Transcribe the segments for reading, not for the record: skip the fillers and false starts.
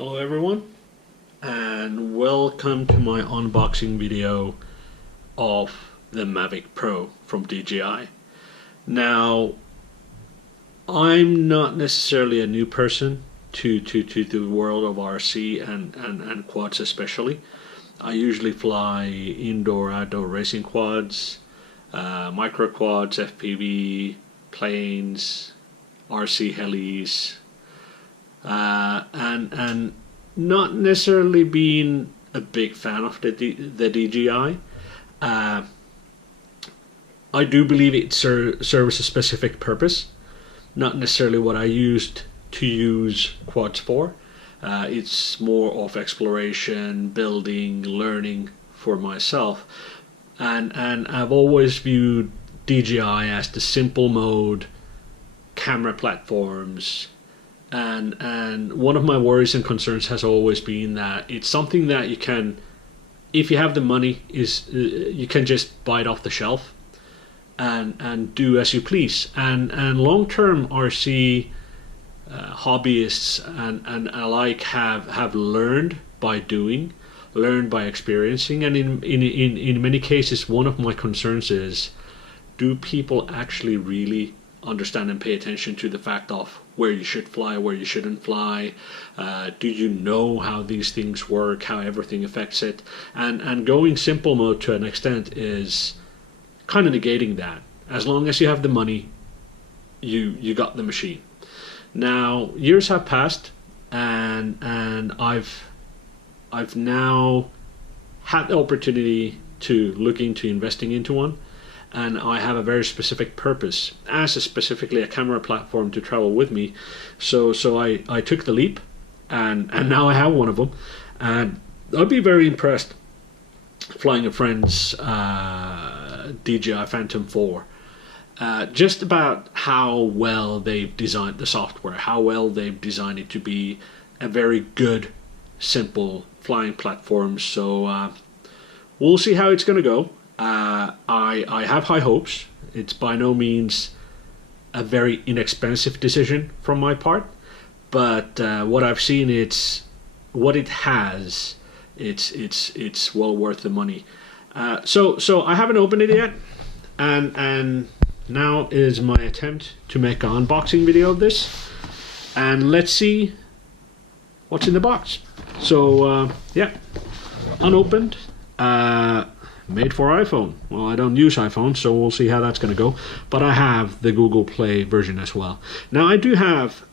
Hello everyone, and welcome to my unboxing video of the Mavic Pro from DJI. Now, I'm not necessarily a new person to the world of RC and quads especially. I usually fly indoor, outdoor racing quads, micro quads, FPV, planes, RC helis, and not necessarily being a big fan of the DJI. I do believe it serves a specific purpose, not necessarily what I used to use quads for. It's more of exploration, building, learning for myself, and I've always viewed DJI as the simple mode camera platforms. And one of my worries and concerns has always been that it's something that you can, if you have the money, you can just buy it off the shelf and do as you please. And long-term RC hobbyists and alike have learned by doing, learned by experiencing. And in many cases, one of my concerns is, do people actually really understand and pay attention to the fact of where you should fly, where you shouldn't fly? Do you know how these things work, how everything affects it? And going simple mode to an extent is kind of negating that. As long as you have the money, you got the machine. Now, years have passed, and I've now had the opportunity to look into investing into one. And I have a very specific purpose, specifically a camera platform to travel with me. So I took the leap, and now I have one of them. And I'd be very impressed flying a friend's DJI Phantom 4. Just about how well they've designed the software, how well they've designed it to be a very good, simple flying platform. So we'll see how it's going to go. I have high hopes. It's by no means a very inexpensive decision from my part, but what I've seen, it's well worth the money. So I haven't opened it yet, and now is my attempt to make an unboxing video of this, and let's see what's in the box. So yeah, unopened. Made for iPhone. Well, I don't use iPhone, so we'll see how that's going to go. But I have the Google Play version as well. Now, I do have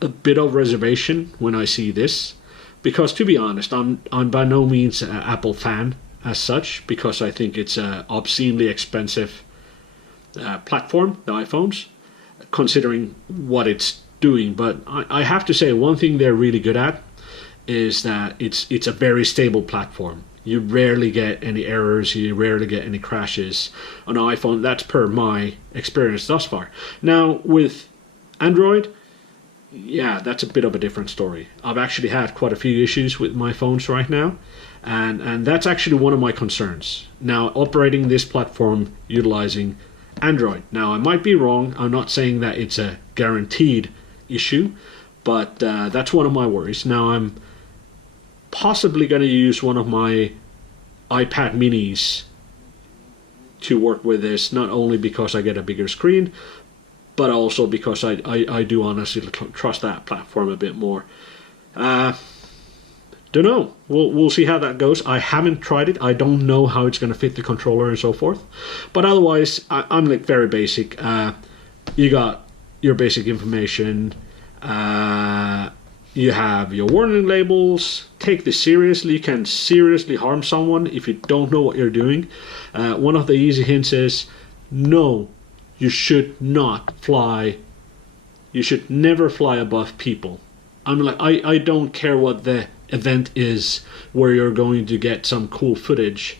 a bit of reservation when I see this, because to be honest, I'm by no means an Apple fan as such, because I think it's an obscenely expensive platform, the iPhones, considering what it's doing. But I have to say, one thing they're really good at is that it's a very stable platform. You rarely get any errors, you rarely get any crashes on iPhone. That's per my experience thus far. Now, with Android, yeah, that's a bit of a different story. I've actually had quite a few issues with my phones right now, and that's actually one of my concerns. Now, operating this platform utilizing Android. Now, I might be wrong. I'm not saying that it's a guaranteed issue, but that's one of my worries. Now, I'm possibly going to use one of my iPad minis to work with this, not only because I get a bigger screen, but also because I do honestly trust that platform a bit more. Don't know. We'll see how that goes. I haven't tried it. I don't know how it's going to fit the controller and so forth. But otherwise, I'm like very basic. You got your basic information. You have your warning labels. Take this seriously. You can seriously harm someone if you don't know what you're doing. One of the easy hints is, no, you should not fly. You should never fly above people. I'm like, I don't care what the event is where you're going to get some cool footage.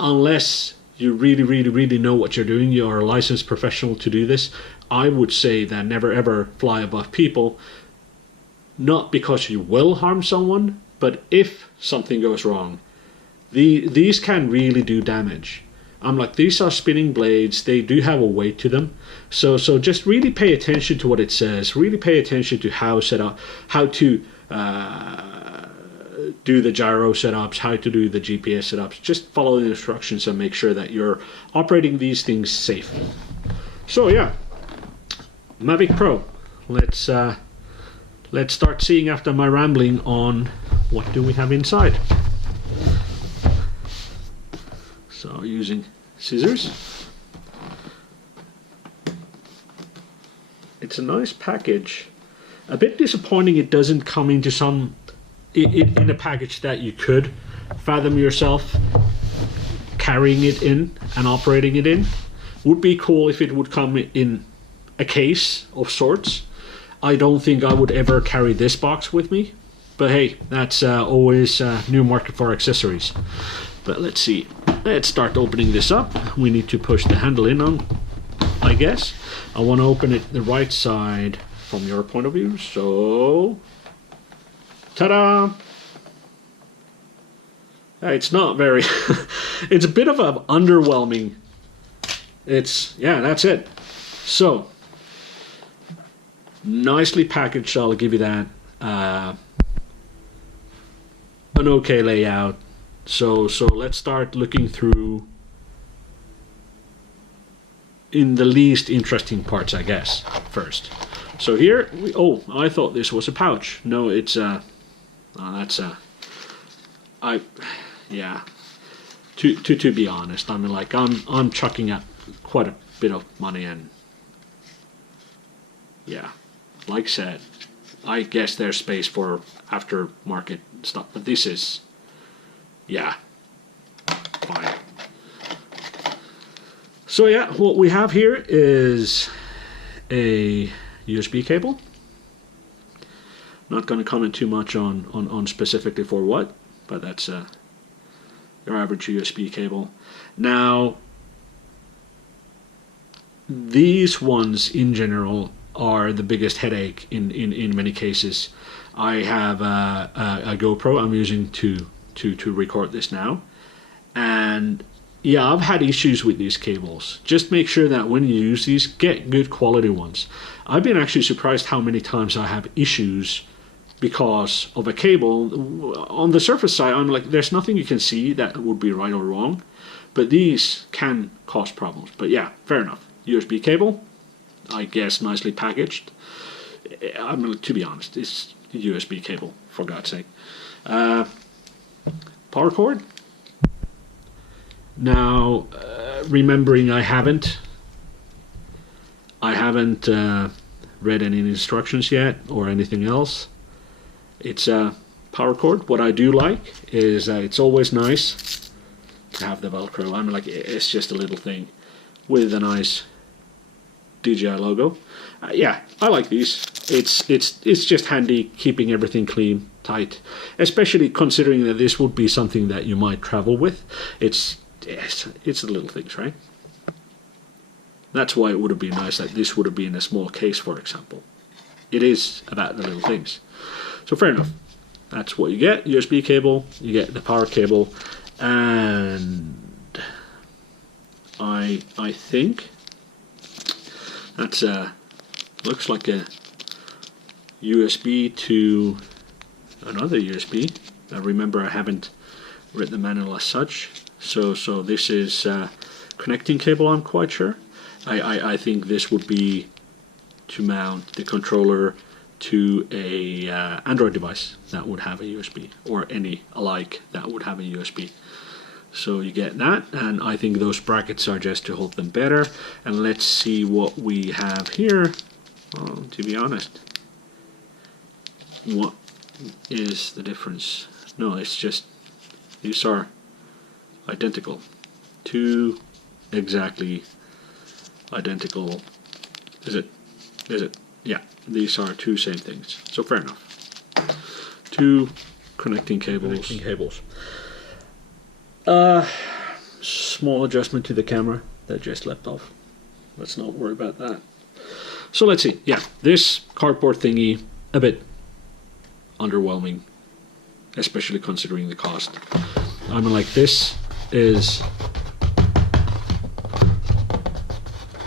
Unless you really know what you're doing, you are a licensed professional to do this, I would say that never ever fly above people. Not because you will harm someone, but if something goes wrong, these can really do damage. I'm like, these are spinning blades. They do have a weight to them. So just really pay attention to what it says. Really pay attention to how to do the gyro setups, how to do the GPS setups. Just follow the instructions and make sure that you're operating these things safe. So yeah, Mavic Pro. Let's start seeing, after my rambling, on what do we have inside. So using scissors. It's a nice package. A bit disappointing it doesn't come into in a package that you could fathom yourself carrying it in and operating it in. Would be cool if it would come in a case of sorts. I don't think I would ever carry this box with me, but hey, that's always a new market for accessories. But let's see. Let's start opening this up. We need to push the handle in on, I guess. I want to open it the right side from your point of view, so ta-da! It's not very it's a bit of an underwhelming. Yeah, that's it. So nicely packaged, I'll give you that. An okay layout. So let's start looking through in the least interesting parts, I guess, first. So here, I thought this was a pouch. No, it's yeah. To be honest, I mean, like, I'm chucking up quite a bit of money, and yeah, like I said, I guess there's space for aftermarket stuff, but this is, yeah, fine. So yeah, what we have here is a USB cable. Not going to comment too much on specifically for what, but that's your average USB cable. Now, these ones in general are the biggest headache in many cases. I have a GoPro I'm using to record this now, and yeah, I've had issues with these cables. Just make sure that when you use these, get good quality ones. I've been actually surprised how many times I have issues because of a cable. On the surface side, I'm like, there's nothing you can see that would be right or wrong, but these can cause problems. But yeah, fair enough. USB cable, I guess nicely packaged. I mean, to be honest, it's a USB cable, for God's sake. Power cord. Now, remembering I haven't read any instructions yet or anything else. It's a power cord. What I do like is it's always nice to have the Velcro. I'm like, it's just a little thing with a nice DJI logo. Yeah, I like these. It's just handy, keeping everything clean, tight, especially considering that this would be something that you might travel with. It's the little things, right? That's why it would have been nice that this would have been a small case, for example. It is about the little things. So fair enough. That's what you get. USB cable, you get the power cable, and I think that's looks like a USB to another USB. Now remember, I haven't read the manual as such. So this is connecting cable, I'm quite sure. I think this would be to mount the controller to a Android device that would have a USB, or any alike that would have a USB. So you get that, and I think those brackets are just to hold them better. And let's see what we have here. Well, to be honest, what is the difference? No, it's just these are identical. Two exactly identical. Is it? Yeah, these are two same things. So fair enough. Two connecting cables. Small adjustment to the camera that just left off. Let's not worry about that. So let's see. Yeah, this cardboard thingy, a bit underwhelming, especially considering the cost. I mean, like, this is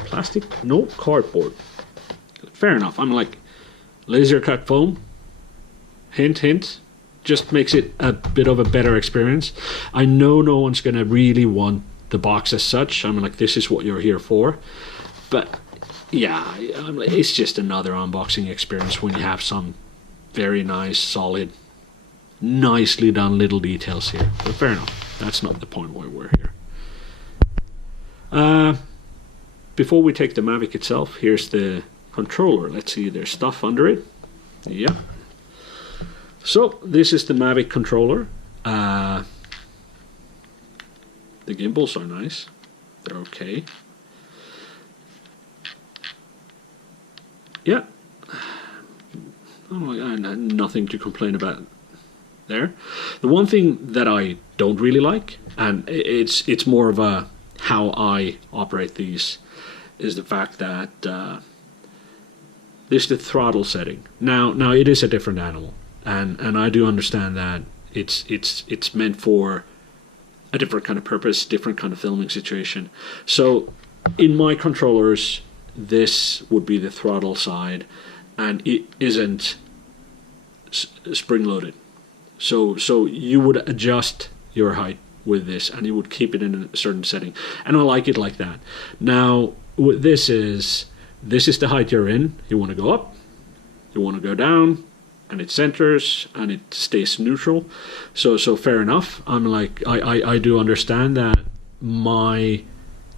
plastic, no cardboard. Fair enough. I'm like, laser cut foam. hint, hint, just makes it a bit of a better experience. I know no one's gonna really want the box as such. I'm like, this is what you're here for. But yeah, it's just another unboxing experience when you have some very nice, solid, nicely done little details here. But fair enough, that's not the point why we're here. Before we take the Mavic itself, here's the controller. Let's see, there's stuff under it. Yeah. So this is the Mavic controller. The gimbals are nice. They're okay. Yeah. Oh my God, nothing to complain about there. The one thing that I don't really like, and it's more of a how I operate these, is the fact that this is the throttle setting. Now it is a different animal, and I do understand that it's meant for a different kind of purpose, different kind of filming situation. So in my controllers, this would be the throttle side, and it isn't spring loaded. So you would adjust your height with this, and you would keep it in a certain setting, and I like it like that. Now what this is the height you're in. You want to go up, you want to go down, and it centers and it stays neutral. So fair enough. I'm like, I do understand that my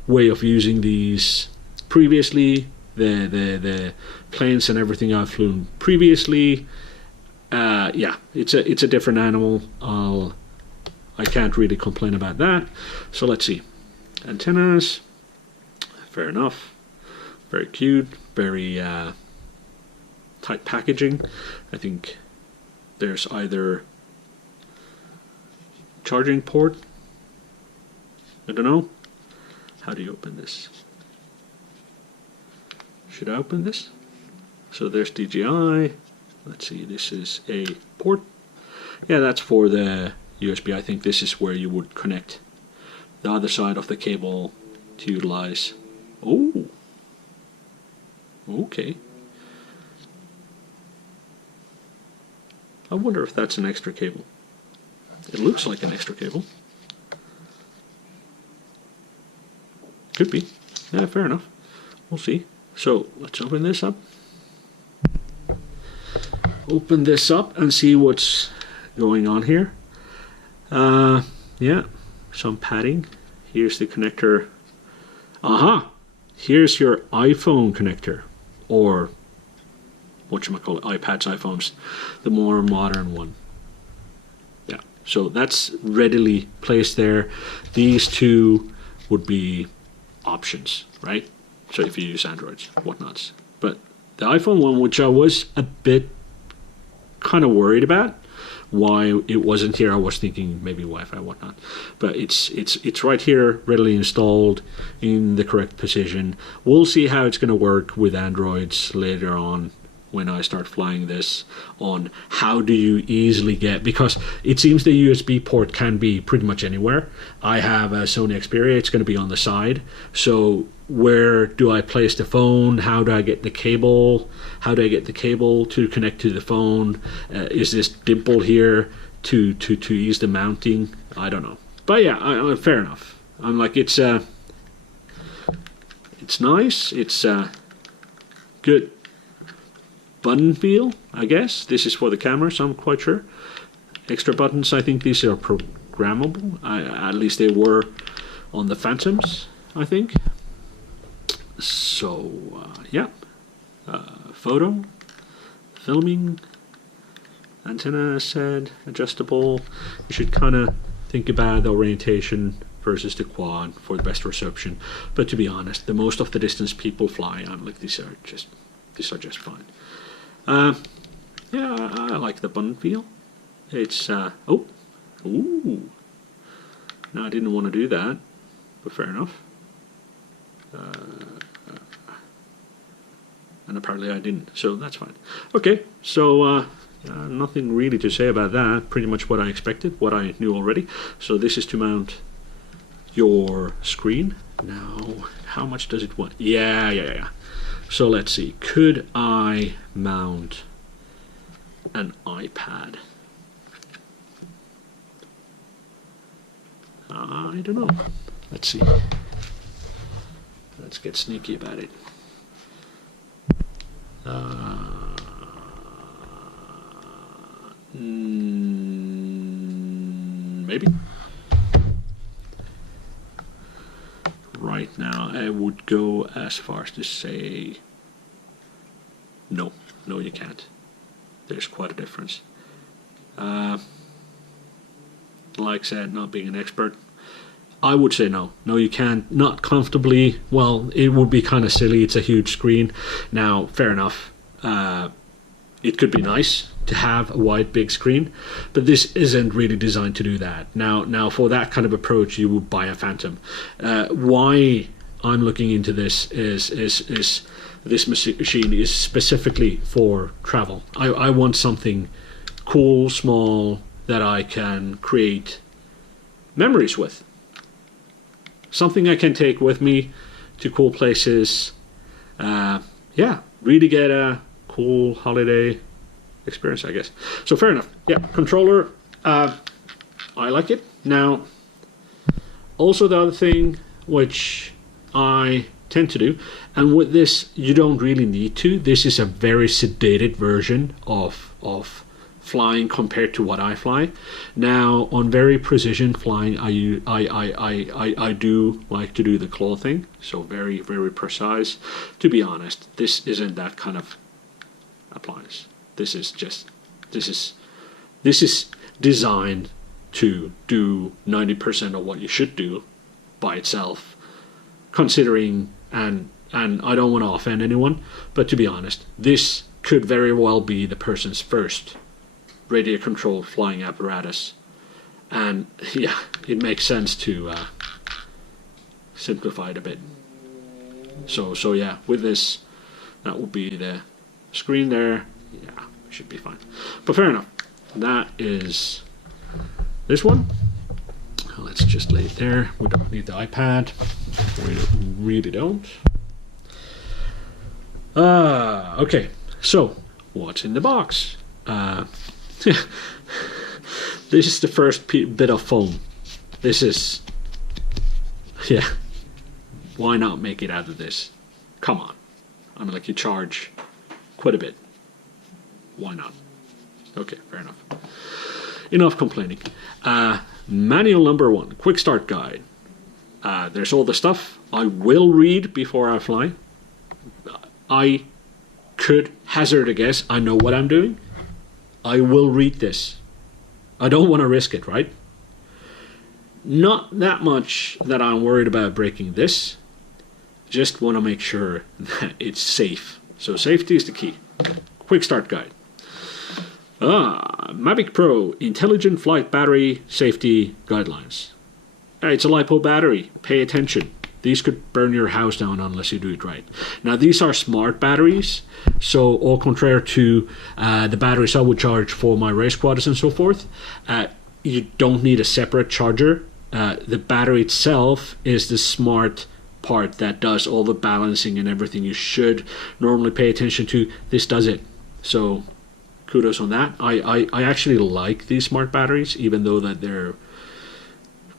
way of using these previously, the planes and everything I've flown previously, yeah, it's a different animal. I can't really complain about that. So let's see. Antennas, fair enough. Very cute, very tight packaging. I think there's either charging port. I don't know. How do you open this? Should I open this? So there's DJI. Let's see, this is a port. Yeah, that's for the USB. I think this is where you would connect the other side of the cable to utilize. Oh, okay. I wonder if that's an extra cable. It looks like an extra cable. Could be. Yeah, fair enough. We'll see. So let's open this up. Open this up and see what's going on here. Yeah, some padding. Here's the connector. Aha! Here's your iPhone connector, or whatchamacallit, iPads, iPhones, the more modern one. Yeah, so that's readily placed there. These two would be options, right? So if you use Androids, whatnots. But the iPhone one, which I was a bit kind of worried about why it wasn't here, I was thinking maybe Wi-Fi, whatnot, but it's right here, readily installed in the correct position. We'll see how it's going to work with Androids later on when I start flying this, on how do you easily get, because it seems the USB port can be pretty much anywhere. I have a Sony Xperia, it's going to be on the side, so where do I place the phone? How do I get the cable? How do I get the cable to connect to the phone? Is this dimple here to ease the mounting? I don't know, but yeah, fair enough. I'm like, it's nice, it's good button feel, I guess. This is for the camera, so I'm quite sure. Extra buttons, I think these are programmable. At least they were on the Phantoms, I think. So, yeah. Photo, filming, antenna said, adjustable. You should kind of think about the orientation versus the quad for the best reception. But to be honest, the most of the distance people fly, I'm like, these are just fine. Yeah, I like the button feel. It's ooh. No, I didn't want to do that, but fair enough. And apparently I didn't, so that's fine. Okay, so nothing really to say about that. Pretty much what I expected, what I knew already. So this is to mount your screen. Now, how much does it want? Yeah. So let's see, could I mount an iPad? I don't know. Let's see. Let's get sneaky about it. Maybe. Right now, I would go as far as to say no. No, you can't. There's quite a difference. Like I said, not being an expert, I would say no. No, you can't. Not comfortably. Well, it would be kind of silly. It's a huge screen. Now, fair enough. It could be nice to have a wide, big screen, but this isn't really designed to do that. Now, for that kind of approach, you would buy a Phantom. Why I'm looking into this is this machine is specifically for travel. I want something cool, small, that I can create memories with. Something I can take with me to cool places. Yeah, really get a cool holiday experience, I guess. So fair enough. Yeah, controller, I like it. Now, also the other thing which I tend to do, and with this you don't really need to. This is a very sedated version of flying compared to what I fly. Now, on very precision flying, I do like to do the claw thing. So very, very precise. To be honest, this isn't that kind of appliance. This is designed to do 90% of what you should do by itself, considering, and I don't want to offend anyone, but to be honest, this could very well be the person's first radio controlled flying apparatus, and yeah, it makes sense to simplify it a bit. So yeah, with this, that will be the screen there. Yeah, should be fine. But fair enough. That is this one. Let's just lay it there. We don't need the iPad. We really don't. Okay. So what's in the box? This is the first bit of foam. This is, yeah, why not make it out of this? Come on. I mean, like, you charge quite a bit. Why not? Okay, fair enough. Enough complaining. Manual number 1, quick start guide. There's all the stuff I will read before I fly. I could hazard a guess. I know what I'm doing. I will read this. I don't want to risk it, right? Not that much that I'm worried about breaking this. Just want to make sure that it's safe. So safety is the key. Quick start guide. Mavic Pro Intelligent Flight Battery Safety Guidelines. It's a LiPo battery. Pay attention. These could burn your house down unless you do it right. Now, these are smart batteries, so au contraire to the batteries I would charge for my race quads and so forth, you don't need a separate charger. The battery itself is the smart part that does all the balancing and everything you should normally pay attention to. This does it. So kudos on that. I actually like these smart batteries, even though that they're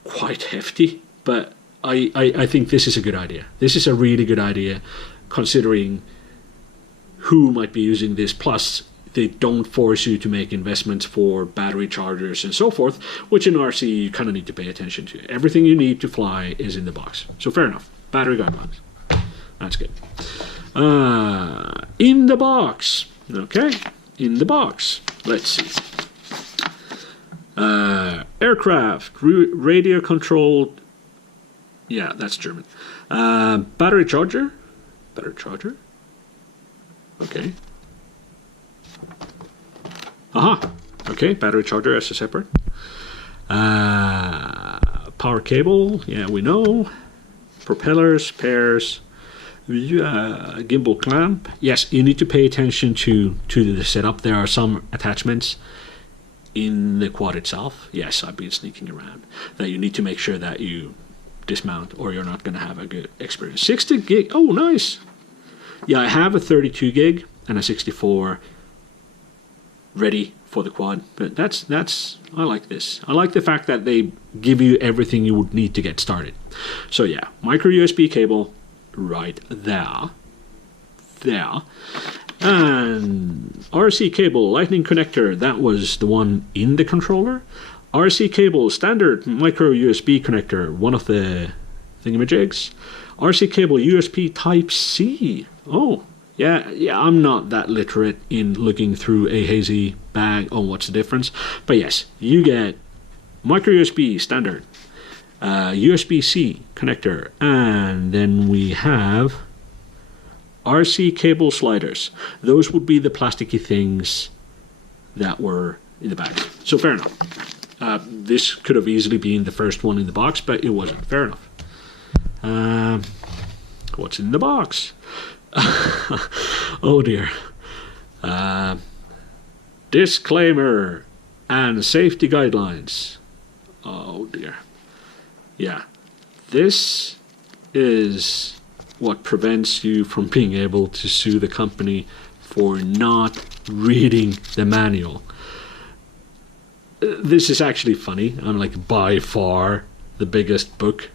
quite hefty, but I think this is a good idea. This is a really good idea, considering who might be using this. Plus, they don't force you to make investments for battery chargers and so forth, which in RC you kind of need to pay attention to. Everything you need to fly is in the box. So fair enough. Battery guidelines. That's good. In the box. Okay. In the box. Let's see. Aircraft. Radio controlled. Yeah, that's German. Battery charger. Battery charger. Okay. Aha. Okay, battery charger as a separate. Power cable. Yeah, we know. Propellers, pairs. Gimbal clamp. Yes, you need to pay attention to the setup. There are some attachments in the quad itself. Yes, I've been sneaking around. That you need to make sure that you dismount, or you're not going to have a good experience. 60 gig. Oh, nice. Yeah, I have a 32 gig and a 64 ready for the quad. But that's I like this. I like the fact that they give you everything you would need to get started. So yeah, micro USB cable right there. And RC cable, lightning connector, that was the one in the controller. RC cable, standard micro USB connector, one of the thingamajigs. RC cable, USB Type C. Oh, yeah, I'm not that literate in looking through a hazy bag on what's the difference. But yes, you get micro USB standard, USB-C connector, and then we have RC cable sliders. Those would be the plasticky things that were in the bag. So fair enough. This could have easily been the first one in the box, but it wasn't. Fair enough. What's in the box? Oh dear. Disclaimer and safety guidelines. Oh dear. Yeah. This is what prevents you from being able to sue the company for not reading the manual. This is actually funny. I'm like by far the biggest book.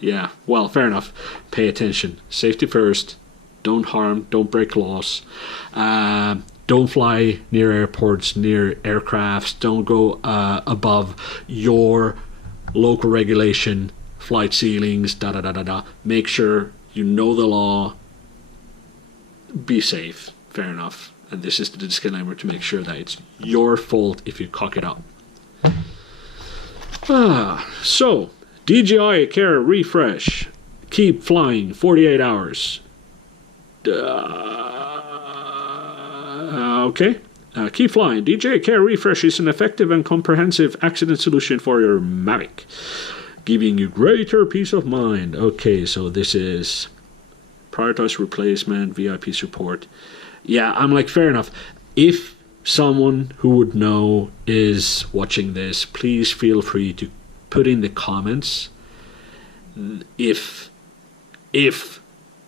Yeah. Well, fair enough. Pay attention. Safety first. Don't harm. Don't break laws. Don't fly near airports, near aircrafts. Don't go above your local regulation, flight ceilings, Make sure you know the law. Be safe. Fair enough. And this is the disclaimer to make sure that it's your fault if you cock it up. So, DJI Care Refresh. Keep flying 48 hours. Okay. Keep flying. DJI Care Refresh is an effective and comprehensive accident solution for your Mavic, giving you greater peace of mind. Okay, so this is prioritized replacement, VIP support. Yeah, I'm like, fair enough. If someone who would know is watching this, please feel free to put in the comments if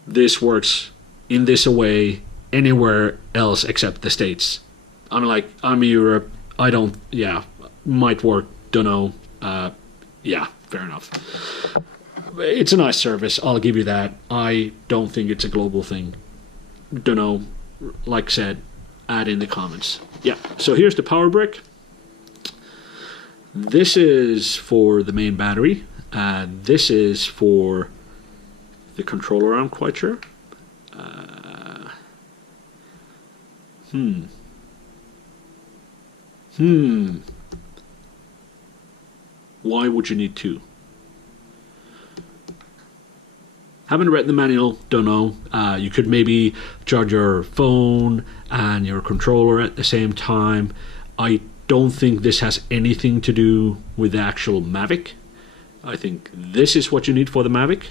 this works in this way anywhere else except the States. I'm in Europe. I don't, might work, don't know. Yeah, fair enough. It's a nice service, I'll give you that. I don't think it's a global thing. Don't know. Like I said, add in the comments. Yeah, so here's the power brick. This is for the main battery. This is for the controller, I'm quite sure. Why would you need two? Haven't read the manual, don't know. You could maybe charge your phone and your controller at the same time. I don't think this has anything to do with the actual Mavic. I think this is what you need for the Mavic.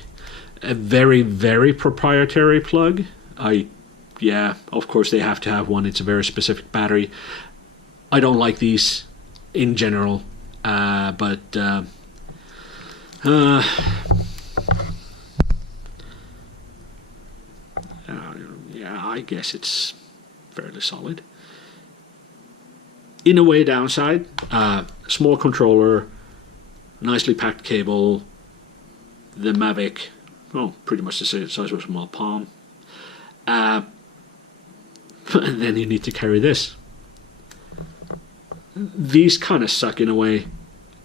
A very, very proprietary plug. Of course they have to have one. It's a very specific battery. I don't like these in general, but I guess it's fairly solid. In a way, downside, small controller, nicely packed cable, the Mavic, pretty much the size of a small palm. And then you need to carry this. These kind of suck in a way,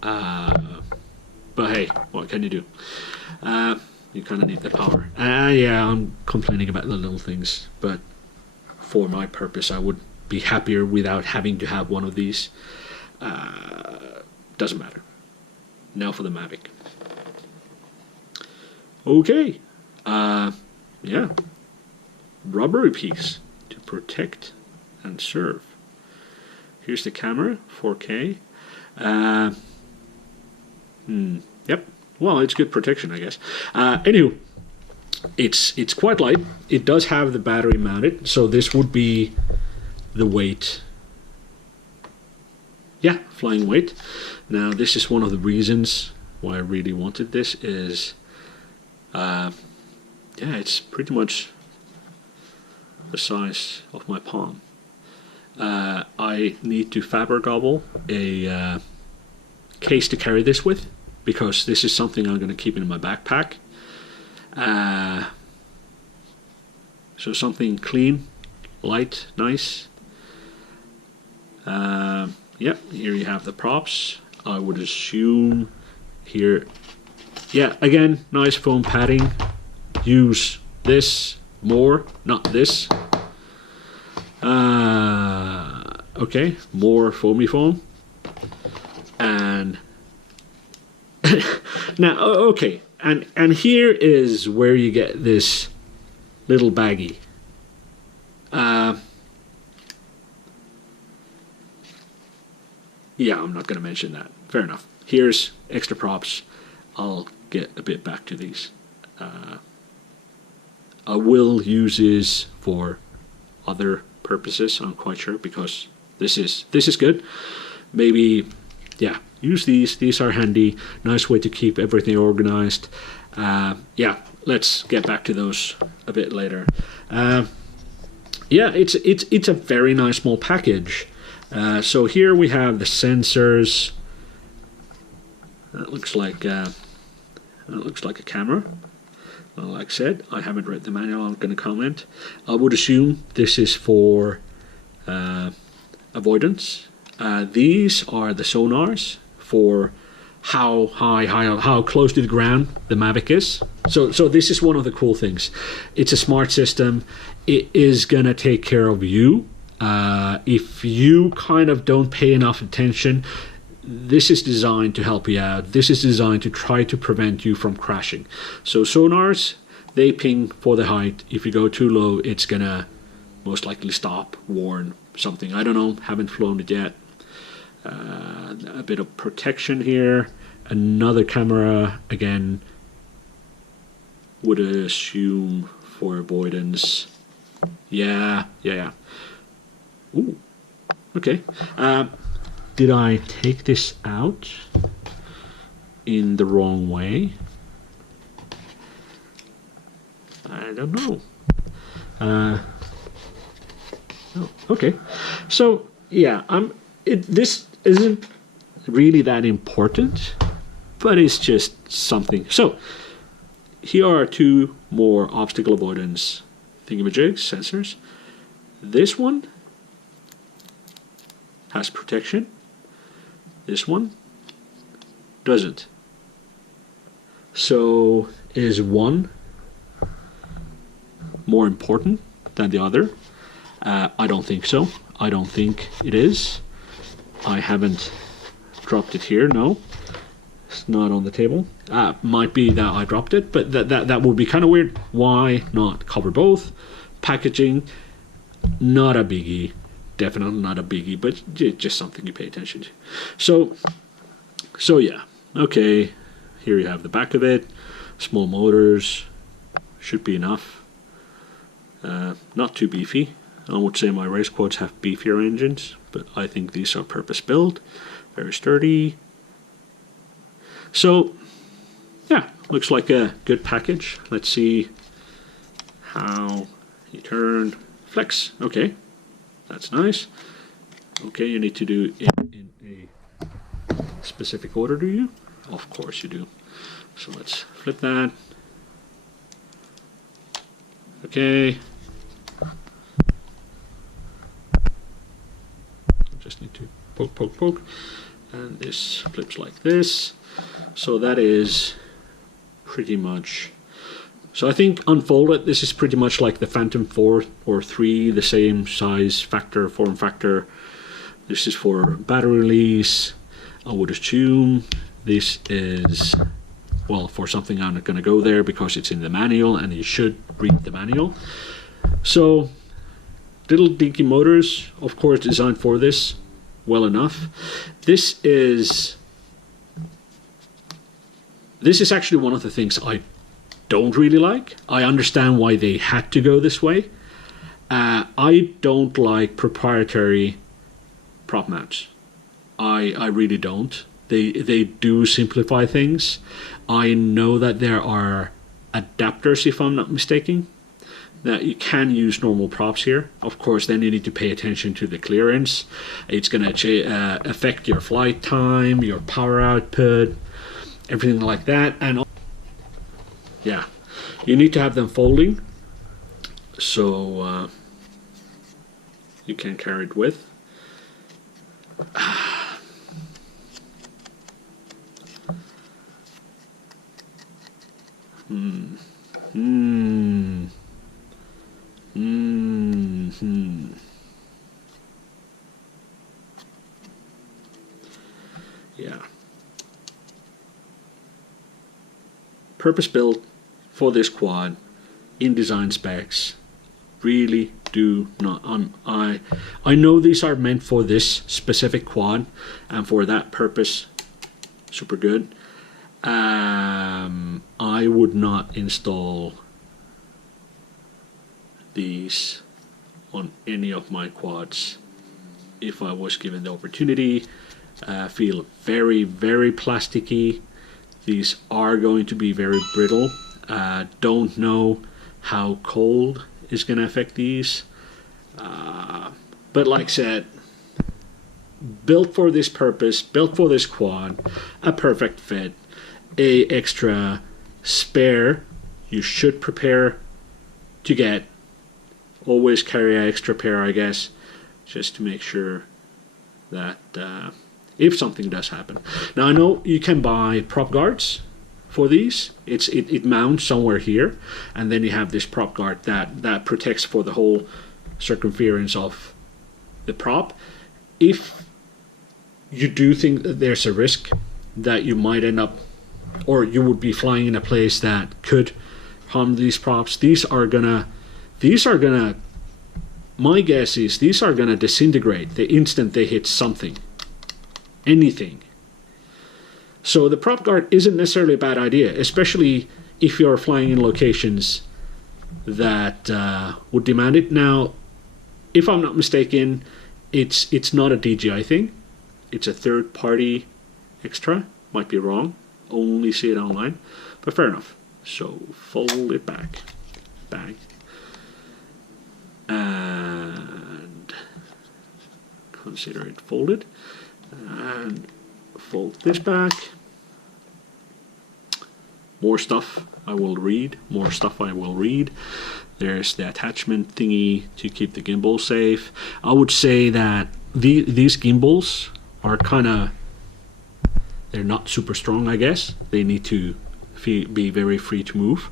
but hey, what can you do? You kind of need the power. I'm complaining about the little things, but for my purpose, I would be happier without having to have one of these. Doesn't matter. Now for the Mavic. Okay. Rubbery piece to protect and serve. Here's the camera, 4K. Yep. Well, it's good protection, I guess. Anywho, it's quite light. It does have the battery mounted, so this would be the weight. Yeah, flying weight. Now, this is one of the reasons why I really wanted this is, it's pretty much the size of my palm. I need to fabric gobble a case to carry this with, because this is something I'm going to keep in my backpack. So something clean, light, nice. Yep, here you have the props. I would assume here, yeah, again, nice foam padding. Use this more, not this. Okay, more foamy foam. And now, okay, and here is where you get this little baggie. Yeah, I'm not going to mention that. Fair enough. Here's extra props. I'll get a bit back to these. I will use these for other purposes, I'm quite sure, because this is good. Maybe, yeah, use these. These are handy. Nice way to keep everything organized. Yeah, let's get back to those a bit later. Yeah, it's a very nice small package. So here we have the sensors. That looks like a camera. Well, like I said, I haven't read the manual. I'm going to comment. I would assume this is for avoidance. These are the sonars for how close to the ground the Mavic is. So this is one of the cool things. It's a smart system. It is going to take care of you. If you kind of don't pay enough attention, this is designed to help you out. This is designed to try to prevent you from crashing. So sonars, they ping for the height. If you go too low, it's gonna most likely stop, warn something. I don't know, haven't flown it yet. A bit of protection here. Another camera, again, would assume for avoidance. Yeah. Ooh, okay. Did I take this out in the wrong way? I don't know. Oh, okay. So yeah, this isn't really that important, but it's just something. So here are two more obstacle avoidance thingamajigs, sensors. This one has protection. This one doesn't. So is one more important than the other? I don't think so. I don't think it is. I haven't dropped it here. No, it's not on the table. Might be that I dropped it, but that would be kind of weird. Why not cover both? Packaging, not a biggie. Definitely not a biggie, but just something you pay attention to. So yeah, okay. Here you have the back of it. Small motors, should be enough. Not too beefy. I would say my race quads have beefier engines, but I think these are purpose built, very sturdy. So yeah, looks like a good package. Let's see how you turn. Flex. Okay. That's nice. Okay, you need to do it in a specific order, do you? Of course you do. So let's flip that. Okay. Just need to poke. And this flips like this. So that is pretty much... So I think unfolded, this is pretty much like the Phantom 4 or 3, the same size factor, form factor. This is for battery release. I would assume this is, well, for something I'm not going to go there because it's in the manual and you should read the manual. So little dinky motors, of course, designed for this, well enough. This is actually one of the things I don't really like. I understand why they had to go this way. I don't like proprietary prop mounts. I really don't. They do simplify things. I know that there are adapters, if I'm not mistaken, that you can use normal props here. Of course, then you need to pay attention to the clearance. It's going to affect your flight time, your power output, everything like that. And yeah, you need to have them folding so you can carry it with. Yeah. Purpose built for this quad in design specs. Really do not. I know these are meant for this specific quad and for that purpose. Super good. I would not install these on any of my quads if I was given the opportunity. Feel very, very plasticky. These are going to be very brittle. Don't know how cold is going to affect these. But like I said, built for this purpose, built for this quad, a perfect fit, a extra spare you should prepare to get. Always carry an extra pair, I guess, just to make sure that if something does happen. Now I know you can buy prop guards for these. It mounts somewhere here, and then you have this prop guard that protects for the whole circumference of the prop. If you do think that there's a risk that you might end up, or you would be flying in a place that could harm these props, these are gonna, my guess is these are gonna disintegrate the instant they hit something, anything. So the prop guard isn't necessarily a bad idea, especially if you're flying in locations that would demand it. Now, if I'm not mistaken, it's not a DJI thing. It's a third-party extra. Might be wrong. Only see it online, but fair enough. So fold it back, bang, and consider it folded, and fold this back. More stuff I will read. More stuff I will read. There's the attachment thingy to keep the gimbal safe. I would say that these gimbals are kind of, they're not super strong, I guess. They need to be very free to move.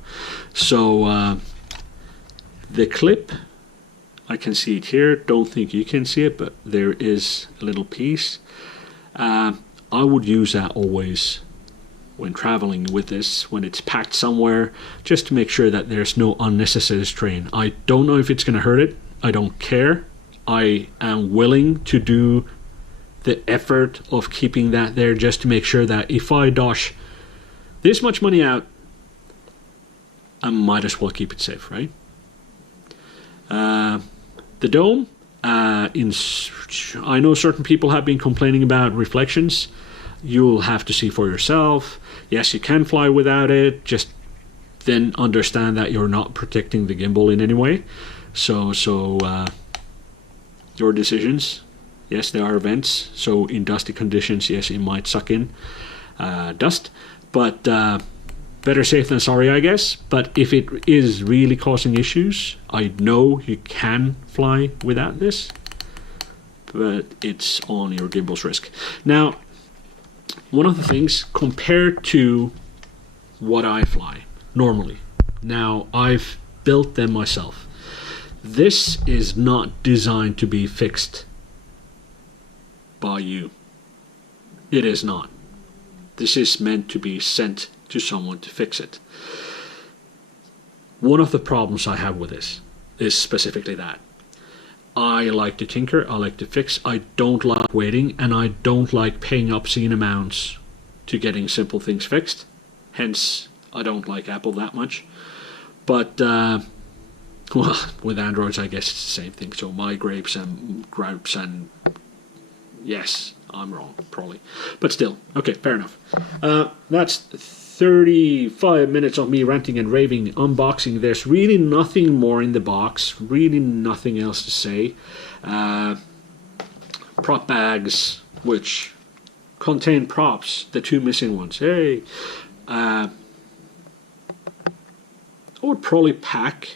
So the clip, I can see it here. Don't think you can see it, but there is a little piece. I would use that always when traveling with this, when it's packed somewhere, just to make sure that there's no unnecessary strain. I don't know if it's going to hurt it. I don't care. I am willing to do the effort of keeping that there just to make sure that if I dosh this much money out, I might as well keep it safe, right? The dome, I know certain people have been complaining about reflections. You'll have to see for yourself. Yes, you can fly without it, just then understand that you're not protecting the gimbal in any way. So your decisions. Yes, there are vents, so in dusty conditions, yes, it might suck in dust, but better safe than sorry, I guess. But if it is really causing issues, I know you can fly without this, but it's on your gimbal's risk. Now, one of the things, compared to what I fly normally, now I've built them myself. This is not designed to be fixed by you. It is not. This is meant to be sent to someone to fix it. One of the problems I have with this is specifically that. I like to tinker, I like to fix, I don't like waiting, and I don't like paying obscene amounts to getting simple things fixed. Hence, I don't like Apple that much. But, well, with Androids, I guess it's the same thing. So my grapes and yes, I'm wrong, probably. But still, okay, fair enough. That's 35 minutes of me ranting and raving, unboxing. There's really nothing more in the box, really nothing else to say. Prop bags, which contain props, the two missing ones. Hey, I would probably pack,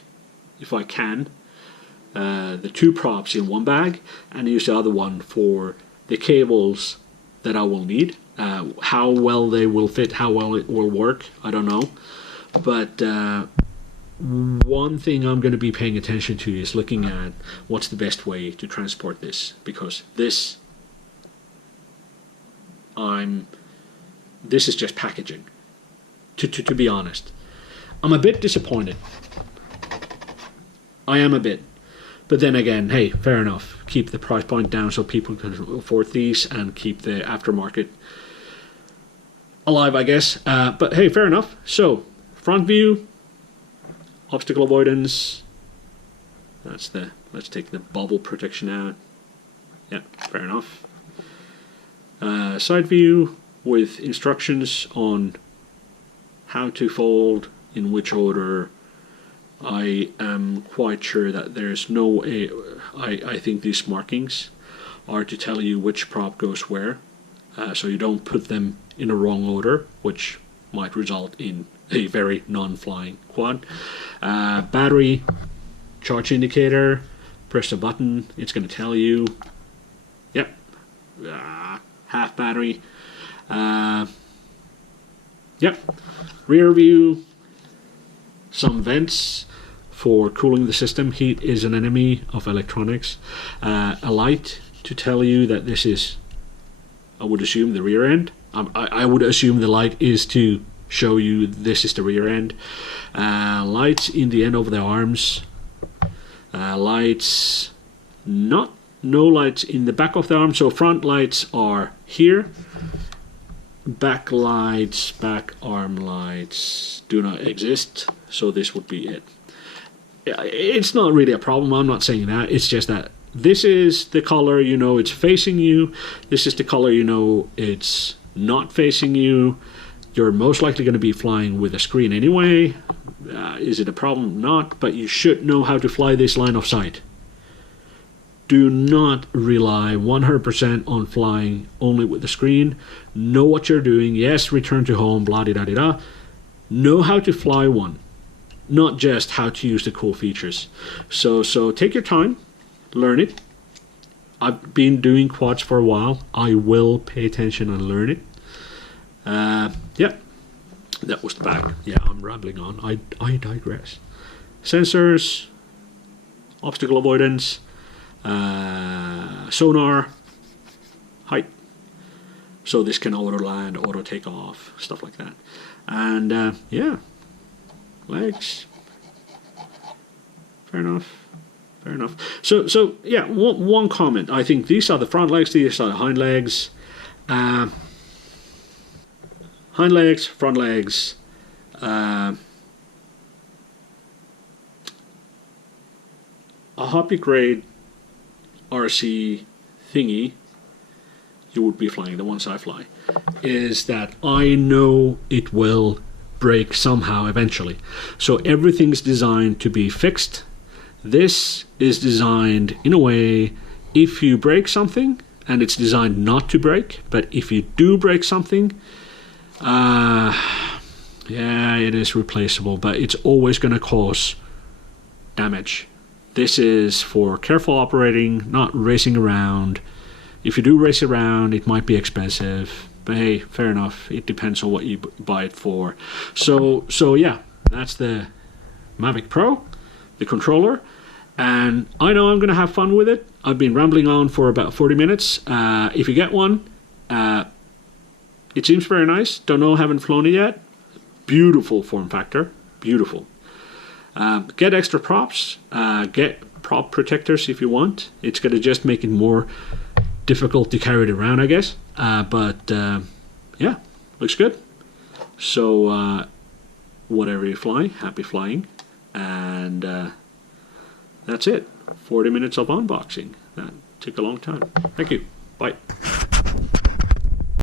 if I can, the two props in one bag and use the other one for the cables that I will need. How well they will fit, how well it will work, I don't know. But one thing I'm going to be paying attention to is looking at what's the best way to transport this, because this is just packaging. To be honest, I'm a bit disappointed. I am a bit. But then again, hey, fair enough. Keep the price point down so people can afford these and keep the aftermarket alive, I guess. But hey, fair enough. So, front view, obstacle avoidance. Let's take the bubble protection out. Yeah, fair enough. Side view with instructions on how to fold, in which order. I am quite sure that there's no way. I think these markings are to tell you which prop goes where, so you don't put them in a wrong order, which might result in a very non-flying quad. Battery, charge indicator, press a button, it's going to tell you. Yep, half battery. Yep, rear view, some vents for cooling the system. Heat is an enemy of electronics. A light to tell you that this is, I would assume, the rear end. I would assume the light is to show you this is the rear end. Lights in the end of the arms. Lights, no lights in the back of the arm. So front lights are here. Back lights, back arm lights do not exist. So this would be it. It's not really a problem, I'm not saying that. It's just that this is the color you know it's facing you. This is the color you know it's not facing you. You're most likely going to be flying with a screen anyway. Is it a problem? Not, but you should know how to fly this line of sight. Do not rely 100% on flying only with the screen. Know what you're doing. Yes, return to home, blah da da da. Know how to fly one, not just how to use the cool features. So take your time, learn it. I've been doing quads for a while. I will pay attention and learn it. Yeah, that was the back. Yeah, I'm rambling on. I digress. Sensors, obstacle avoidance, sonar, height. So this can auto land, auto take off, stuff like that. And yeah, legs. Fair enough. Fair enough. So yeah, one comment. I think these are the front legs, these are the hind legs. Hind legs, front legs. A hobby grade RC thingy you would be flying, the ones I fly, is that I know it will break somehow eventually. So everything's designed to be fixed. This is designed in a way, if you break something, and it's designed not to break, but if you do break something, yeah, it is replaceable, but it's always going to cause damage. This is for careful operating, not racing around. If you do race around, it might be expensive, but hey, fair enough. It depends on what you buy it for. So yeah, that's the Mavic Pro, the controller, and I know I'm going to have fun with it. I've been rambling on for about 40 minutes. If you get one, it seems very nice. Don't know, haven't flown it yet. Beautiful form factor, beautiful. Get extra props, get prop protectors if you want. It's going to just make it more difficult to carry it around, I guess. But yeah, looks good. So whatever you fly, happy flying. And that's it. 40 minutes of unboxing. That took a long time. Thank you. Bye.